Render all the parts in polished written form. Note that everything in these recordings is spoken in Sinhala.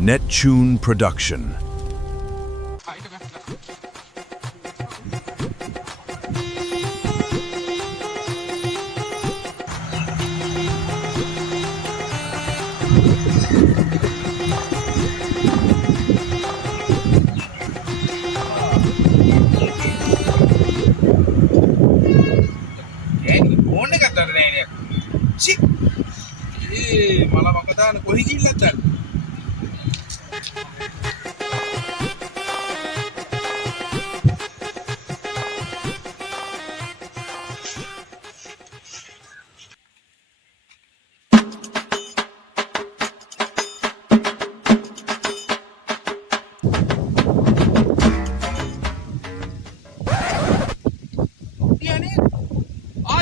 Nettune Production. ඕන එකක් ගන්න නෑ නේ. චි. මල මකදාන කොහි ගිහිල්ලත් දැන්.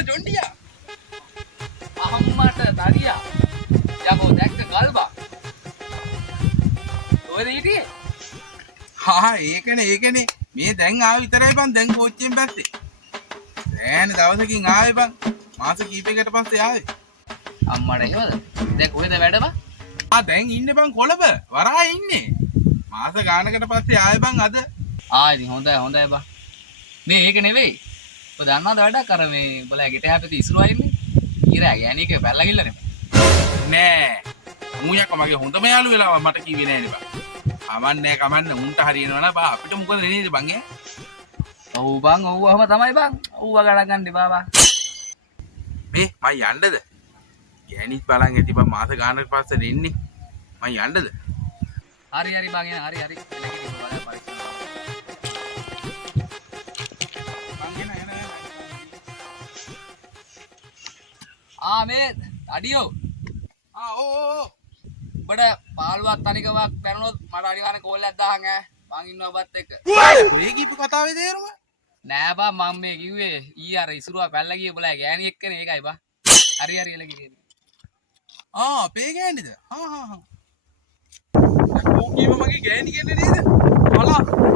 ජොන්ඩියා අහම්මට දරියා යකෝ දැක්ක ගල්බා ඔයද හිටියේ ඒකනේ මේ දැන් ආව විතරයි බං දැන් කෝච්චියෙන් බැස්සේ දැන් දවසකින් ආවේ බං මාස කීපයකට පස්සේ ආවේ අම්මට එහෙමද දැන් කොහෙද වැඩ බං දැන් ඉන්නේ බං කොළඹ වරහා ඉන්නේ මාස ගානකට පස්සේ ආවේ බං අද ඉතින් හොඳයි බං මේ ඒක නෙවෙයි ඔය දන්නවද වැඩක් අර මේ උඹලා ගෙට හැපෙති ඉස්රුවා ඉන්නේ ඊරා ගෑණික බැලලා ගිල්ලනේ නෑ මූයක මගේ හොඳම යාළු වෙලාව මට කිව්වේ නෑනේ බං කමන්නේ උන්ට හරියනවා නම් බා අපිට මොකද නේද බං ඔව් බං ඔව්වම තමයි බං ඔව්ව ගණන් ගන්න එපා බං මේ මම යන්නද ගෑණිත් බලන් ඇති බං මාස ගානකට පස්සේ දෙන්නේ මම යන්නද හරි බං එන හරි එලකින් බලන්න පරිස්සම් මේ අඩියෝ ඕ උඹට පාළුවක් තනිකමක් පැනනොත් මට අනිවාර්යෙන් කෝල් එකක් දාහන් මං ඉන්නවා බත් එක්ක ඔය කියපු කතාවේ තේරුම නෑ බා මම මේ කිව්වේ ඊ අර ඉසුරුවා පැල්ලා ගියේ බලයි ගෑණි එක්කනේ ඒකයි බා හරි එලකින් අපේ ගෑණිද ඕ කීව මගේ ගෑණි කියන්නේ නේද